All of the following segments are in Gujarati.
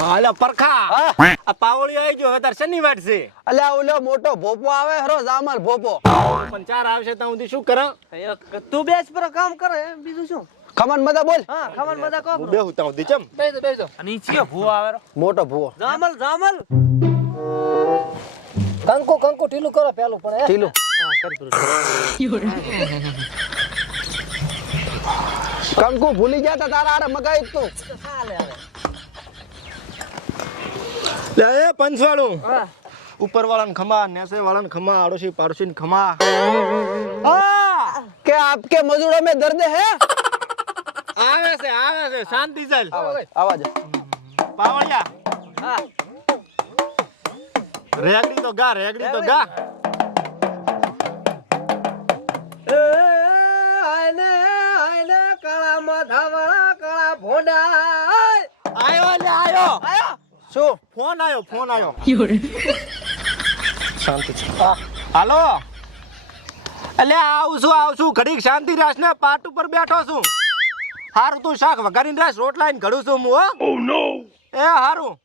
હાલે પરખા આ પાવળી આવી ગયો હવે તાર શની વાટ છે અલ્યા ઓલો મોટો ભોપો આવે હરો જામલ ભોપો પણ ચાર આવશે તો હું શું કરા તું બેસ પર કામ કરે બીજું શું ખમન મદા બોલ હા ખબર મજા કો હું બેહું તાઉ દીચમ બેસો અને ઈ ચિયો ભૂવો આવે મોટો ભૂવો જામલ જામલ કંકુ ઢીલું કરો પેલું પણ ઢીલું કંકુ ભૂલી ગયા તા તારા આરે મગાઈ તું લે એ પંચવાળું ઉપર વાળાને ખમા નેસે વાળાને ખમા આડોશી પાડોશીને ખમા કે આપકે મજૂરો में दर्द है આવે છે શાંતિ ચાલ આવાજ પાવળિયા હા રેગડી તો ગા આને કાળા માથાવાળા કાળા ભોંડા આયો શું ફોન આયો શાંતિ છે હાલો અલે આવું ઘડીક શાંતિ રાખ ને પાટ ઉપર બેઠો છું હારું તું શાક વઘારીને રાખ રોટલા ને ઘડું છું હું હો ઓ નો એ હારું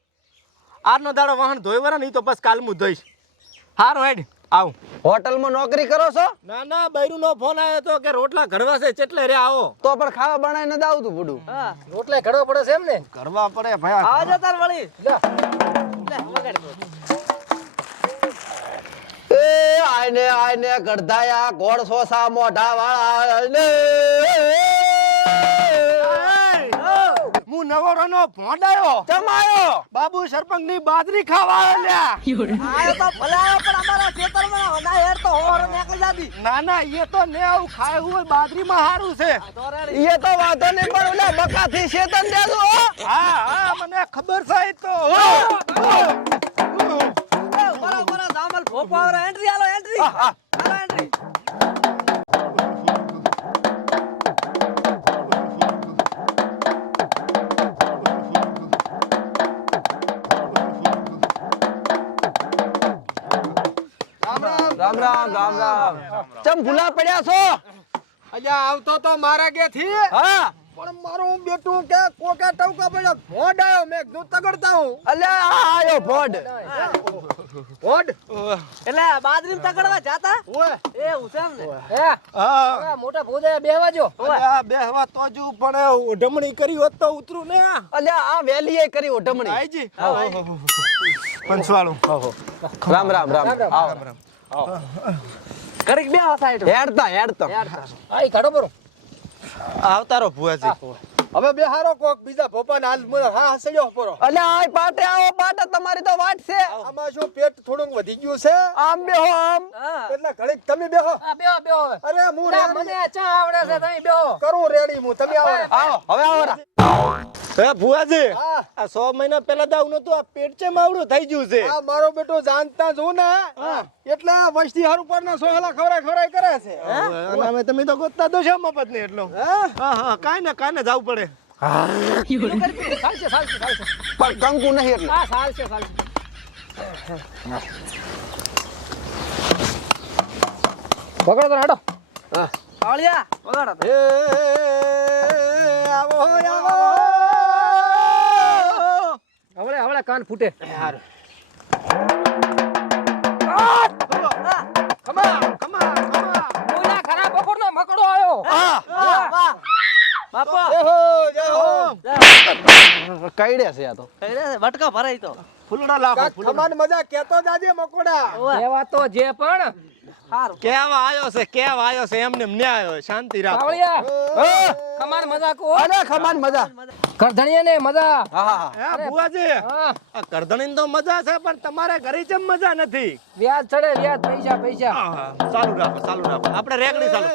આજનો દાડો વાહન ધોઈ વરા નહીં તો બસ કાલ હું ધોઈશ હારું હેડ આવ હોટલ માં નોકરી કરો છો ના બૈરું નો ફોન આવ્યો તો કે રોટલા ઘડવા છે એટલે રે આવો તો પણ ખાવા બનાવીને દાવ તું બુડું હા રોટલા ઘડવા પડે છે એમ ને ઘડવા પડે ભાઈ આવા જા તાર વળી લે વગાડ એ આઈને ગડધાયા ઘોડ સોસા મોઢા વાળા હું નવરોનો ભોંડાયો જમાયો બાબુ સરપંચ ની બાજરી ખાવા આલ્યા આયો તો ભલા પણ અમારા ખેતરમાં ના હેર તો હોર નીકળી જાતી ના એ તો ને આવું ખાય હોય બાજરી માં હારું છે એ તો વાતો નહીં પણ ઓલા બકા થી શેતન દેજો હા મને ખબર છે ઈ તો બરાબર જામલ ભોપો આવે એન્ટ્રી આલો એન્ટ્રી આલો એન્ટ્રી રામ ચમ ભૂલા પડ્યા છો અલ્યા આવતો તો મારા ગે થી હા પણ મારું બેટું કે કોકા ટવકા પડ્યો ભોંડાયો મેં કીધું તગડતા હું અલ્યા આ આયો ભોડ ભોંડ એટલે બાજરી તકડવા જાતા ઓય એ ઉસમ ને હા મોટા ભોજા બેહવા જો અલ્યા બેહવા તો જ પણ ઢમણી કરી હોત તો ઉતરું ને અલ્યા આ વેલીએ કરી ઓઢમણી આઈજી પંચવાળું રામ આવો કરીક બે આ સાઈડ હેડતા આઈ કાઢો બરો આવતારો ભુવાજી હવે બેહારો કોક બીજા ભોપાને હાલ હા હસડ્યો પરો અલ્યા આય પાટે આવો પાટે તમારી તો વાટ છે આમાં શું પેટ થોડુંક વધી ગયું છે આમ બેહો આમ એટલે ઘડીક તમે બેહો આ બેહો હવે અરે હું લા, મને ચા આવડે છે તમે બેહો કરું રેડી હું તમે આવો આવો હવે આવો હે ભુવાજી આ 100 મહિના પહેલા દાવ નતું આ પેટ છે માવડું થઈ ગયું છે આ મારો બેટો જાણતા જો ને એટલે વસ્તી હારું પર ના સોહલા ખવરાય કરે છે અને તમે તો ગોતતા દો છો મફત ને એટલો હા કાઈ ને જાવ પડે ચાલશે પણ કંકુ નહીં એટલે હા ચાલશે પકડો તો હેડો આવળિયા વગાડો એ આવો હવળે કાન ફૂટે કોઈના ખરા બપોરનો મકડો આવ્યો બાપો જય હો કઈડે છે આ તો વટકા ભરાઈ તો ફૂલડા લાવો ખમાન મજા કેતો જાજે મકોડા એવા તો જે પણ સારું કેવા આયો છે એમને ને આવ્યો શાંતિ રાખો પાવળિયા ખમાન મજા કો અરે ખમાન મજા કરધણીએ ને મજા હા હે બુઆજી હા આ કરધણીની તો મજા છે પણ તમારે ઘરે જેમ મજા નથી વ્યાજ ચડે વ્યાજ પૈસા ચાલુ રાખો આપણે રેગડી ચાલુ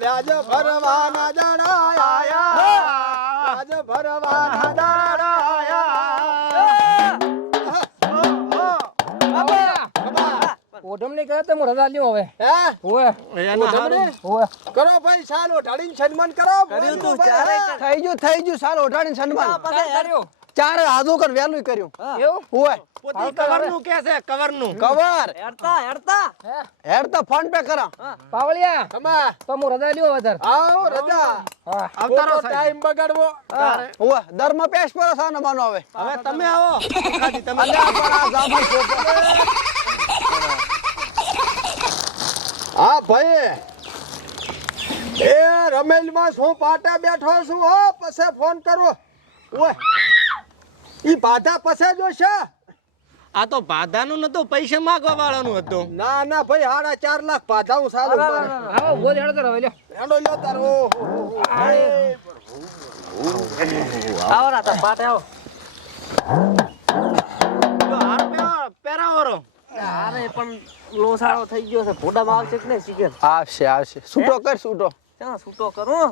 વ્યાજ ભરવાના દાડા આયા વ્યાજ ભરવાના દાડા ઓઢમણી કરે તો હું રજા લ્યો હવે ઓય કરો ભાઈ ચાલો ઢાળીને સન્માન કરો કર્યું તું ચારે થઈ ગયું સાલ ઓઢાડીને સન્માન પછી કર્યો ચારે હાજુ કર વેલું કર્યું એવું ઓય પોતે કવરનું કે છે કવરનું કવર હેડતા હેડતા હેડ તો ફોન પે કરા પાવળિયા કમા તો હું રજા લ્યો વધારે આવો રજા હા આવતારો ટાઈમ બગાડવો ઓય ધર્મ પેશ પર સાને માનો હવે હવે તમે આવો ખાધી તમે અલ્યા પણ આ જામુ છોકરો હા ભાઈ એ રમેલમાં શું પાટા બેઠો છું હો પછી ફોન કરો ઓય ઈ બાધા પછી જોશે આ તો બાધાનું નતું પૈસા માંગવા વાળાનું હતું ના ના ભાઈ 4.5 લાખ બાધા હું સારું આવો ઉભો જ હેડો તો હવે લ્યો હેડો લ્યો તારો આવો રાતા પાટે આવો પેરાવરો અરે પણ લોસાળો થઈ ગયો છે ભોડામાં આવશે કે નહીં શીખર આવશે આવશે છૂટો કર છૂટો ચાલો છૂટો કરું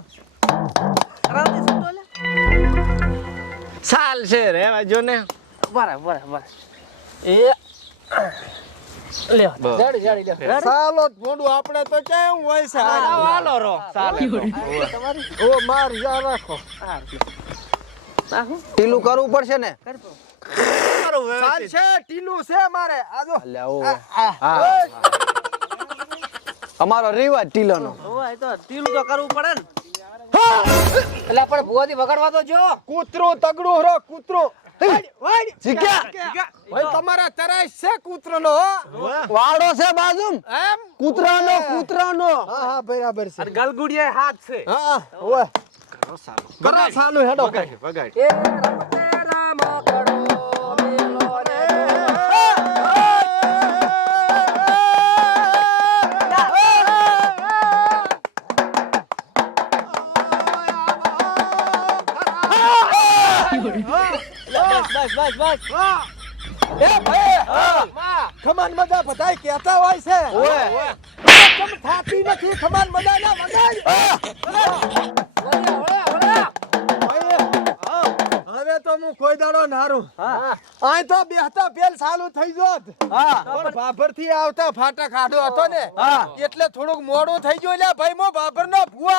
કરાવતી છૂટો લે સાલ છે રેવા જો ને બરાબર એ લ્યો જાડી જાડી લ્યો સાલો મોડું આપણે તો કેમ હોય છે હાલો રો સાલે તમારી ઓ માર યા રાખો નાખું ટીલું કરવું પડશે ને સાલ છે ટીલું છે મારે આજો અલ્યા ઓ હા અમારો રિવાજ ટીલાનો ઓય તો ટીલું તો કરવું પડે ને એટલે પણ ભુવાથી વગાડવા તો જો કૂતરો તગડું રો કૂતરો જીગ્યા ભાઈ તમારા તરાઈ છે કૂતરોનો વાડો છે બાજુમ એમ કૂતરાનો હા બરાબર છે ગલગુડિયા હાથ છે હા ઓય કરો સાલું હેડો વગાડ એ રમતે રામ કરો મેલો રે બસ એ ભાઈ ખમાન મજા બધાય કહેતા હોય છે ઓય કેમ થાતી નથી ખમાન મજા ના વગાડ હવે તો હું કોઈ દાડો નારું આય તો બેહતા પેલ સાલું થઈ જોત હા પણ બાબર થી આવતા ફાટા ખાડો હતો ને એટલે થોડુંક મોડું થઈ ગયું એટલે ભાઈ મો બાબર નો ભૂ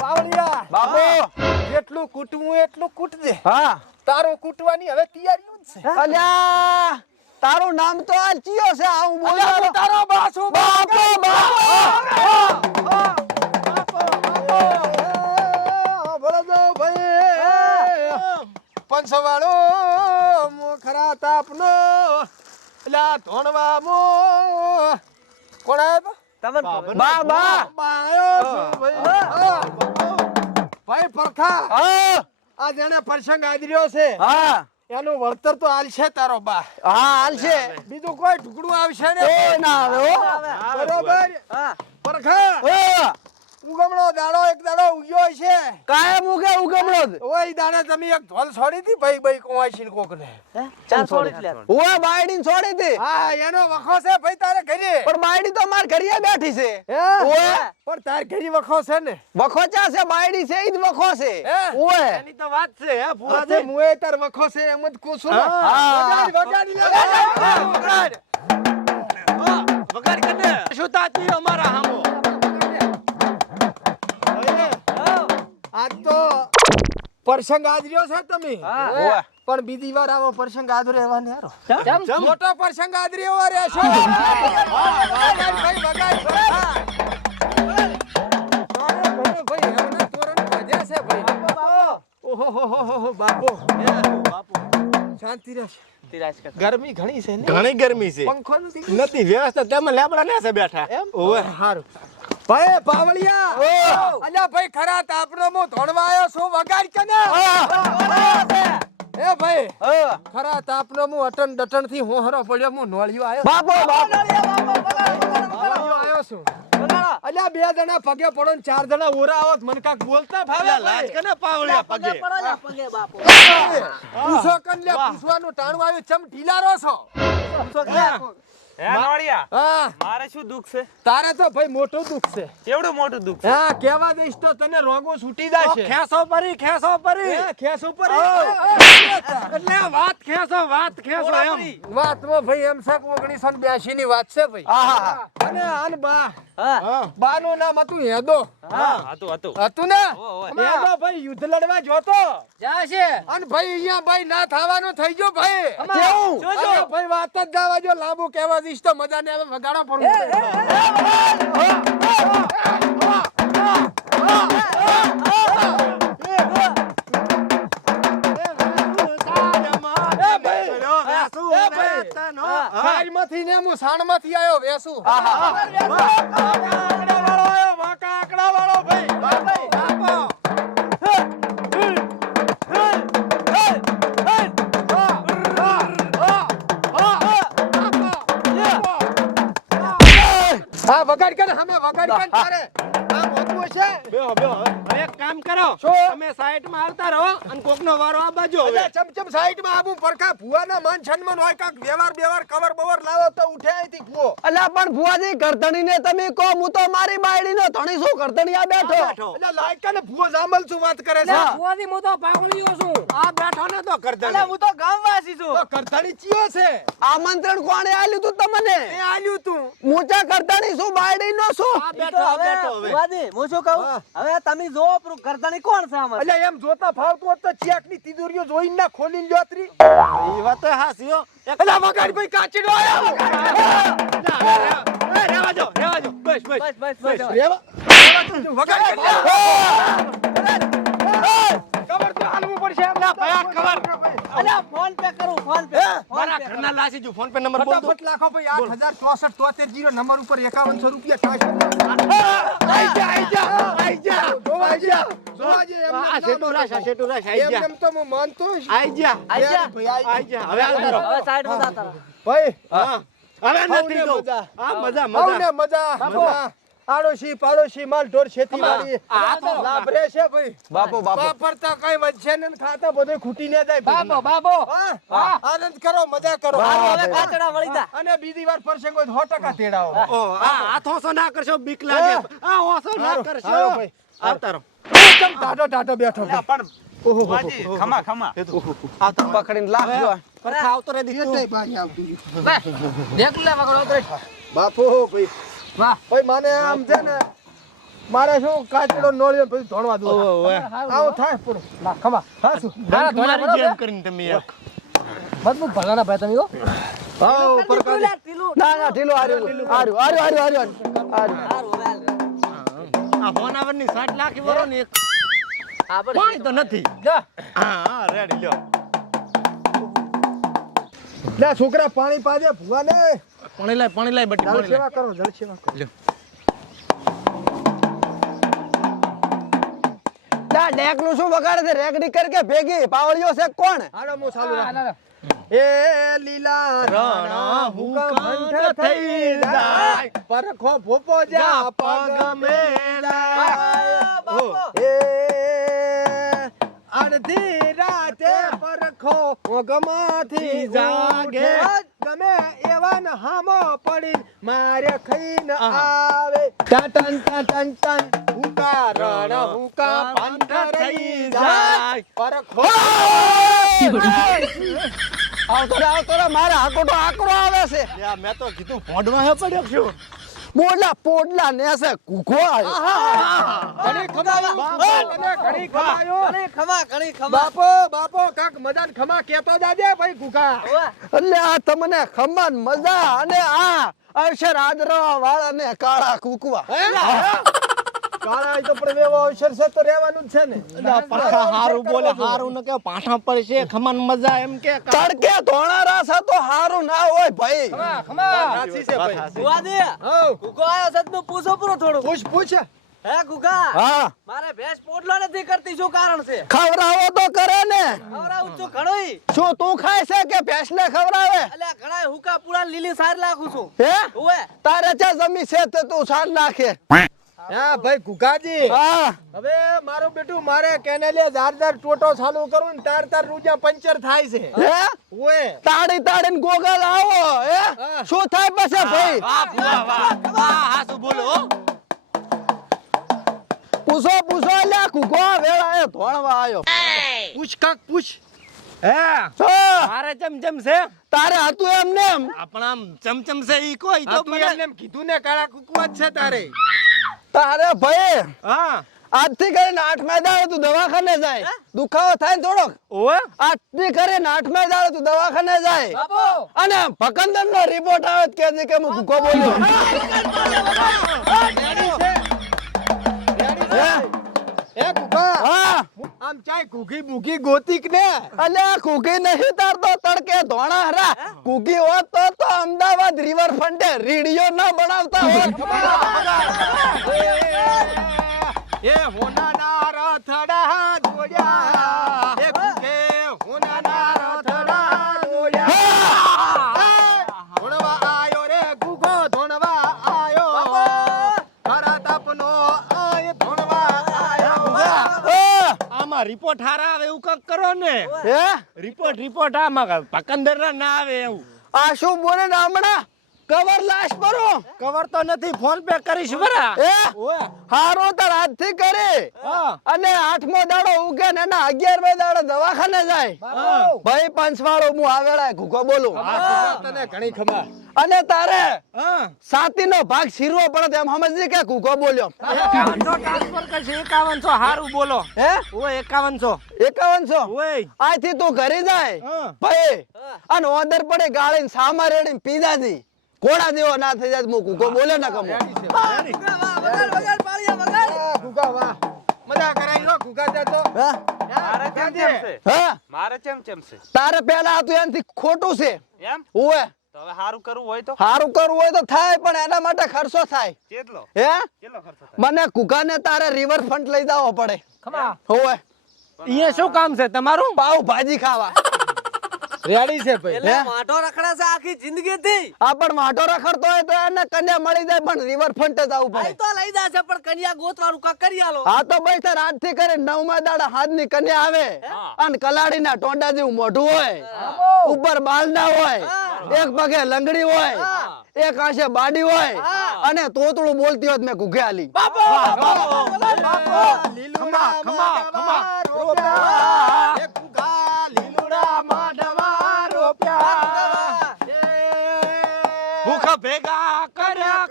પાવલિયા બાપુ જેટલું કૂટવું એટલું કૂટજે હા તારું કૂટવાની હવે તૈયારી જ છે અલ્યા તારું નામ તો આ ચિયો છે આવું બોલો તારો બાસુ બાપો પંચવાળો મોખરા તાપનો એલા ધોણવા મો કોણ આવ્યો તમને બા બા બાયો છું ભાઈ ભાઈ પરખા હા આ જેને પ્રસંગ આદર્યો છે હા એનું વળતર તો આલશે તારો બા હા હાલશે બીજું કોઈ ઢુકડું આવશે ને એ ના આવે હો બરોબર હા પરખા ઓ ઉગમણો દાડો એક દાડો ઉગ્યો છે કાયમ ઉગે ઉગમણો ઓય દાડે તમે એક ધોલ છોડી હતી ભાઈ ભાઈ કોવાશીન કોક ને ચાર છોડી લે ઓય બાયડીન છોડી દે હા એનો વખો છે ભાઈ તારે ઘરે પણ બાયડી તો માર ઘરે બેઠી છે હે? ઓય પણ તાર ઘરે વખો છે ને વખો ચા છે બાયડી છે ઈ જ વખો છે હે? ઓય એની તો વાત છે હે ભૂવા મુએ તાર વખો છે એમ જ કોશું ને હા. વગાડી વગાડ કને શું તાતી અમારા હામો આજ તો પ્રસંગ આદર્યો છે તમે ઓય પણ બીજી વાર આવો પ્રસંગ આદરે રહેવાની હારો કેમ મોટો પ્રસંગ આદર્યો રહેશો વગાડ ભાઈ વગાડ ભાઈ એમને તોરણ વધ્યા છે ભાઈ ઓહો બાપો શાંતિ રહેશે ગરમી ઘણી છે ને ઘણી ગરમી છે પંખો નથી વ્યવસ્થા તેમાં લેબડા ને છે બેઠા ઓય હારું ભાઈ પાવળિયા અલ્યા ભાઈ ખરા તાપનો હું ધોણવા આવ્યો છું વગાડ કને એ ભાઈ ખરા તાપનો હું અટણ ડટણ થી હોહરો પડ્યો હું નોળિયો આવ્યો બાપો બાપો નોળિયો આવ્યો છું અલ્યા બે જણા પગે પડો ને ચાર જણા ઓરા આવત મને કાક બોલતા ભાવે લાજ કને પાવળિયા પગે પગે બાપુ પૂછો કન લે પૂછવાનું ટાણું આવ્યું ચમ ઢીલારો છો હે નોળિયા હા મારે મારે શું દુઃખ છે? તારે તો ભાઈ મોટું દુઃખ છે. કેવડું મોટું દુઃખ છે? હા કેવા દઈશ તો તને રોગો છૂટી તો જશે. ખેંચો પરી હે, ખેસ ઉપર એટલે વાત ખેંચો એમ વાતમાં ભાઈ એમ છે કે 1982 ની વાત છે ભાઈ. અને આન બા હા બાનું નામ હતું હેદો. હતું. હતું ને ઓય. હેદો ભાઈ યુદ્ધ લડવા જોતો જા છે અને ભાઈ અહીંયા ભાઈ ના થવાનું થઈ ગયો ભાઈ. કેવું? અરે ભાઈ વાત જ જવા જો લાંબુ કહેવા દઈશ તો મજા ને આવે વગાડો પડવું. ખાઈમાંથી ને હું સાણમાંથી આવ્યો વેસુ. વાંકા આંકડા વાળો ભાઈ. હા વગાડ કર હમે વગાડ કર તારે આ મોતું છે. હવે એક કામ કરો શું? તમે સાઈડમાં આવતા રહો અને કોકનો વારો આ બાજુ હવે અલ્યા ચમચમ સાઈડમાં આબુ પરખા ભુવાના માન સન્માન હોય કાક વ્યવહાર કવર બવર લાવો તો ઉઠે અહીંથી ભુવો. અલ્યા પણ ભુવાજી કરતણી ને તમે કહો હું તો મારી બાયડી નો ધણી શું કરતણી આ બેઠો અલ્યા લાયકા ને ભુવો જામલ શું વાત કરે છે. ફુવાજી હું તો પાગળિયો છું. આ બેઠો ને તો કરતા અલ્યા હું તો ગામવાસી છું તો કરતાણી ચિયો છે આમંત્રણ કોણે આલ્યું તું તમને એ આલ્યું તું. મૂચા કરતણી શું બાયડી નો શું આ બેઠો હવે ભુવાજી હું શું કહું હવે તમે જો કરતણી કોણ છે આમાં અલ્યા એમ જોતા ફાવતું હોત તો ચેકની તિજોરીઓ જોઈને ના ખોલીને લ્યોતરી. એ વાત તો હાસી હો અલ્યા વગાડ ભાઈ કાચીડો આયો. રેવા જો બસ બસ રેવા વગાડ કર લે. કવર તો હાલવું પડશે એમ ના ભયા ખબર અલ્યા ફોન પે કરું ફોન પે મારા ઘરના લાસી જો ફોન પે નંબર બોલ દો ફટાફટ લાખો ભાઈ 8064 નંબર ઉપર 5100 રૂપિયા cash. આઈ જા જોવા જા આ શેટુ રાશ આઈ જા એમ તો હું માનતો જ. આઈ જા આઈ જા. હવે આવતા રહો હવે સાઈડ માં જાતા રહો. ભાઈ હા હવે નથી હવને તો મજા. આ હવને મજા મજા. આડોશી પાડોશી માલ ઢોર ખેતીવાડી આ તો લાભ રહેશે ભાઈ. બાપો બાપર તો કઈ વધશે ને ખાતા બધું ખૂટીને જાય ભાઈ. બાબો હા? આનંદ કરો મજા કરો. હવે કાચડા વળી જા અને બીજી વાર ફરશે કોઈ 100% તેડાવો. ઓ આ હાથોસો ના કરશો બીક લાગે આ ઓસો ના હારું, કરશો હારું ભાઈ. આવતા રહો એકદમ ટાટો બેઠો ભાઈ. પણ ભુવાજી, ખમા પકડીને લાખ જો પરખા આવતો રે દીકરો દેખ લે વગડો તો બાપુ ભાઈ વાહ ભાઈ માને આમ છે ને મારે શું કાચડો નોળ્યો પછી ધોણવા દો. આવું થાય પૂરું. ના ખમા હા શું મારા ધોળા મારી બરોબર જેમ કરીને તમે યાર મજબૂત ભલાના ભાઈ તમે હો હા પ્રકાશ ના ના ઢીલો આર્યું આ ફોનાવરની 60 લાખ વરો ને એક આ બસ પાણી તો નથી જા હા રેડી લ્યો લે છોકરા પાણી પાજે ભુવાને. પાણી લાય બટી જળ પાણી લાય સેવા કરો જળ સેવા કરો. લા ડેક નું શું વગાડે છે રેગડી કર કે ભેગી પાવળિયો છે કોણ હાલો હું ચાલુ ના, રાખું. ના. એ લીલા રણ હુકમ હુકમ બંધ થઈ થઈ જાય. જાય પરખો ભૂપો જા પગ મેલાય. બાપો. એ અડધી રાતે પરખો ઊંઘમાંથી જાગે. ગમે એવા ને હામો પડી મારે ખઈને આવે. ટન ટન ટન હુકા રણ હુકા બંધ થઈ જાય પરખો. આવતો રે મારા હાકોટો આકરો આવે છે લ્યા, મેં તો કીધું ભોંડવા હે પડ્યો છું પોડલા ને છે કુખો આવ્યો ઘણી ખમાયો. ઘણી ખમાયો. ઘણી ખમા બાપો કાક મજાન ખમા કેતો જાજે ભાઈ ગુગા. એટલે આ તમને ખમાન મજા અને આ અવસર આદરવા વાળા ને કાળા કુકવા કાળા ઈ તો પણ એવો અવસર છે તો રહેવાનું જ છે ને. પાછા હારું બોલે હારું ને કે પાઠા પડશે ખમન મજા એમ કે તડકે ધોણા રાસ તો હારું ના હોય ભાઈ ખમા સાચી છે ભાઈ. ભુવાજી હઉ. કુકો આયો છે તું પૂછો પૂરો થોડું પૂછ. હે કુકા હા મારે ભેંસ પોટલો નથી કરતી શું કારણ છે ખવરાવો તો કરે ને. ખવરાવું છું ઘણોય શું તું ખાય છે કે ભેંસ ને ખવરાવે? અલ્યા ઘણા હુકા પૂરા લીલી સાર નાખું છું હે ઓએ તારે ચા જમી છે તે તું સાર નાખે. હા ભાઈ ગુગાજી હા હવે મારું બેટું મારે કેનેલે જારદાર ટોટો ચાલુ કરું ને તાર રૂજા પંચર થાય છે હે ઓએ તાળી તાળીને ગોગલ આવો હે હા. શું થાય પછી ભાઈ વાહ ભુવા વાહ વાહ હા શું બોલો હો? પૂછો લે કુકો વેળા એ ધોણવા આયો પૂછ કાક પૂછ હે હા, મારે ચમચમ છે તારે હતું એમને એમ આપણા આમ ચમચમ છે ઈ કોઈ આ તો તું મને એમને એમ કીધું ને કાળા કુકવા જ છે તારે તારે ભાઈ હા આજથી કરીને 8 દાડે તું દવાખાને જાય દુખાવો થાય ને થોડોક ઓએ આજથી કરીને 8 દાડે તું દવાખાને જાય બાપુ અને ભકંદર નો રિપોર્ટ આવે તો કહે છે કે હું કુકો બોલ્યો એ કુકા હા આમ ચાય કુકી બુકી ગોતીક ને અલ્યા કુકી નહીં તારતો તડકે ધોણા હરા કુકી હોત તો અમદાવાદ રિવરફ્રન્ટે રીડિયો ન બનાવતા હોત એ હોનાના રથડા જોડ્યા એ કુકે હોનાના રથડા જોડ્યા ધોણવા આયો રે કુકો ધોણવા આયો ખરા તપનો આય ધોણવા આયો આમાં રિપોર્ટ હારા આવે એવું કંઈક કરો ને હે રિપોર્ટ આમાં પકંદર ના આવે એવું આ શું બોલે ને હમણાં કવર લાશ પરો કવર તો નથી ફોન પે કરીશ બરા હે ઓએ હારો તાર આજથી કરે હા અને 8મો દાડો ઉગે ને એના 11મે દાડે દવાખાને જાય ભાઈ પંચવાળો હું આવેલા ઘુકો બોલું તને ઘણી ખબર અને તારે હા સાતીનો ભાગ શીરવો પડે એમ સમજી કે ઘુકો બોલ્યો 5100 ટ્રાન્સફર કરશે 5100 હારું બોલો હે ઓએ 5100 5100 ઓય આથી તું ઘરે જાય હા. ભાઈ અને ઓદર પડે ગાળીને સામા રેડીને પીધા દી કોડા જેવો ના થઈ જાય હું કુકો બોલે ના કમો કુકા વાહ મજા કરાઈ લો કુકા તે તો હા મારે ચમચમ છે હા મારે ચમચમ છે તારે પેલા હતું એનાથી ખોટું છે એમ ઓએ તો હવે સારું કરવું હોય તો સારું કરવું હોય તો થાય પણ એના માટે ખર્ચો થાય કેટલો હે કેટલો ખર્ચો થાય મને કુકાને તારે રિવરફ્રન્ટ લઈ જવો પડે ખમા હોવે અહીંયા શું કામ છે તમારું પાવ ભાજી ખાવા રેડી છે ભાઈ હે માઠો રખડા છે આખી જિંદગી થી આ પણ માટો રખડતો હોય તો એને કન્યા મળી જાય પણ રિવરફ્રન્ટ જ આવવું પડે તો લઈ જશે પણ કન્યા ગોતવાનું કા કરી આલો હા તો ભાઈ તાર આજથી કરે 9મા દાડા હાથની કન્યા આવે અને કલાડીના ટોંડા જેવું મોઢું હોય ઉપર બાલ ના હોય એક પગે લંગડી હોય એક આંશે બાડી હોય અને તોતળું બોલતી હોત મેં ઘૂઘે આલી લીલુડા ખમા રોપ્યા એ કુકા લીલુડા માડવા રોપ્યા ભૂખ ભેગા કર્યા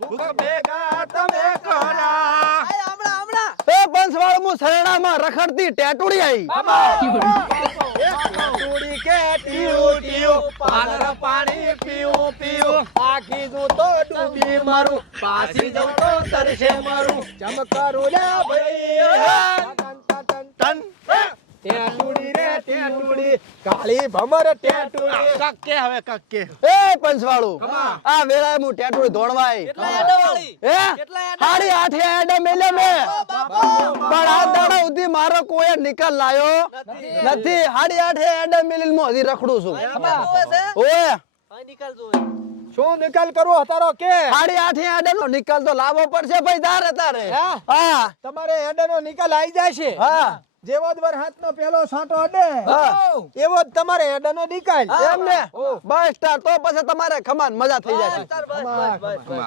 ભૂખ ભેગા તમે કર્યા એ પંચવાળ હું શરણામાં રખડતી ટેટુડી આવી ટોડી કે ટીયું ટીયું પાલર પાણી પીવું પીવું આખી દઉં તો ડૂબી મરું પાછી જઉં તો તરસે મરું ચમકારું લે ભાઈ તન ટેટુડી રે ટેટુડી કાળી ભમર ટેટુડી કક્કે હવે કક્કે એ પંચવાળું આ વેળાએ હું ટેટુડી ધોણવા આવી હે હાડી આઠે એડા મેલે મે પણ આ દાડા સુધી મારો કોઈ નિકાલ લાયો નથી હાડી આઠે એડા મેલીને હું હજી રખડું છું ઓએ શું નિકાલ કરવો હતારો કે હાડી આઠે એડાનો નિકાલ તો લાવવો પડશે ભાઈ તારે હા? હા તમારે એડાનો નિકાલ આવી જાય છે હા જેવો જ વરસાદનો પહેલો છાંટો અડે હા. એવો જ તમારે એડાનો નિકાલ એમ ને બસ તાર તો પછી તમારે ખમાન મજા થઈ જશે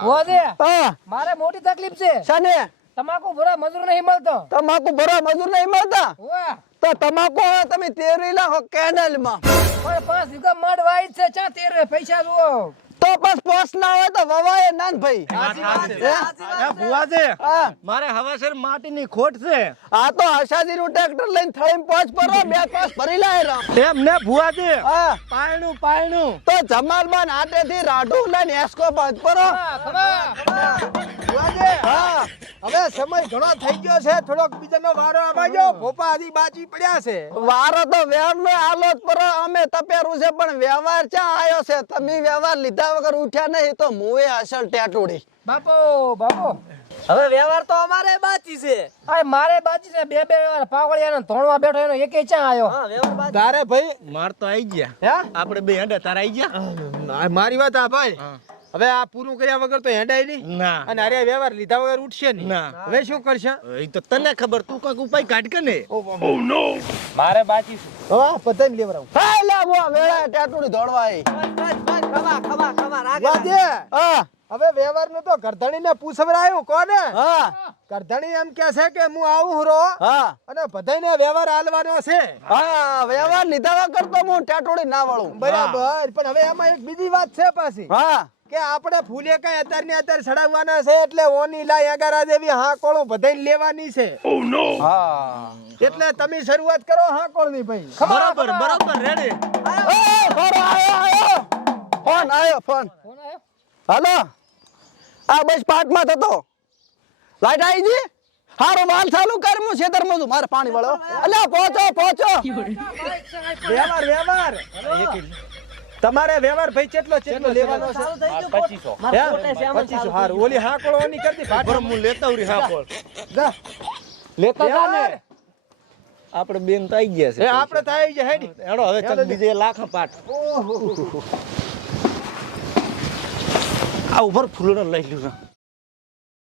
હોદે હા મારે મોટી તકલીફ છે શને તમાકુ ભરા મજૂર નહીં મળતો તમાકુ ભરો મજૂર નહીં મળતા ઓવા તો તમાકુ હવે તમે તેરી લાખો કેનલમાં પણ 5 વીઘા માડ વાઈ છે ચા તેરે પૈસા જુઓ તો બસ પોસ ના હોય તો વવાય ના ને ભાઈ એ ભુવાજી હા મારે હવાસર માટીની ખોટ છે આ તો આશાજી નું ટ્રેક્ટર લઈને થળીને પહોંચ પરો બે પાસ ભરી લાય રામ એમ ને ભુવાજી હા પાયણું તો જમાલબાન આટેથી રાઢું લઈને એસ્કો પહોંચ પરો હા હવે સમય ઘણો થઈ ગયો છે થોડોક બીજાનો વારો આવાજો ભોપા આદી બાજી પડ્યા છે વારો તો વ્યવહાર નો આલો જ પરો અમે તપેરું છે પણ વ્યવહાર ચા આયો છે તમે વ્યવહાર લીધા વગર ઉઠ્યા નહીં તો મુએ અસલ ટેટુડી બાપો હવે વ્યવહાર તો અમારે બાકી છે આ મારે બાકી છે બે વાર પાવળિયાનો ધોણવા બેઠો એનો એકે ચા આયો હા વ્યવહાર બાકી તારે ભાઈ માર તો આવી ગયા હે આપણે બે હંડે તારા આવી ગયા મારી વાત આ ભાઈ હવે આ પૂરું કર્યા વગર તો હેડાય નહીં ના અને અરે વ્યવહાર લીધા વગર ઉઠશે નહીં ના. હવે શું કરશે એ તો તને ખબર તું કાંઈક ઉપાય કાઢ કે ને મારે બાકી છે. હવે પતાઈને લેવરાવું હા લે બો વેળા ટેટુડી દોડવા આવી વાદે હા હવે વ્યવહારનું તો ગરધણીને પૂછવરાયું કોને હા ગરધણી એમ કે છે કે હું આવું રો હા અને બધાયને વ્યવહાર આલવાનો છે હા વ્યવહાર લીધા વગર તો હું ટેટુડી ના વળું બરાબર પણ હવે એમાં એક બીજી વાત છે પાછી હા કે આપણે ફૂલે કઈ અત્યારે સડાવવાના છે એટલે ઓની લાય અગારા જેવી હાકોળું બધાય લેવાની છે હા એટલે તમે શરૂઆત કરો હાકોળની ભાઈ બરાબર બરાબર રેડી ફોન આયો ફોન ફોન આવ્યો હાલો આ બસ પાટમાં થતો લાઈટ આવી જી હારો માલ ચાલુ કર હું છેતરમાં છું મારે પાણી વાળો અલ્યા પહોંચો વ્યવહાર તમારે વ્યવહાર ભાઈ કેટલો લેવાનો છે 2500 હારું ઓલી હાકોળો ઓની કરતી બરાબર હું લેતા ઉરી હા બોલ જા લેતા જા ને વ્યવહાર. આપણે બેન તો આવી ગયા એ આપણે તો આવી જાય હેડી હેડો હવે ચક બીજે લાખ પાઠ આ ઉપર ફૂલોનો લઈ લીધું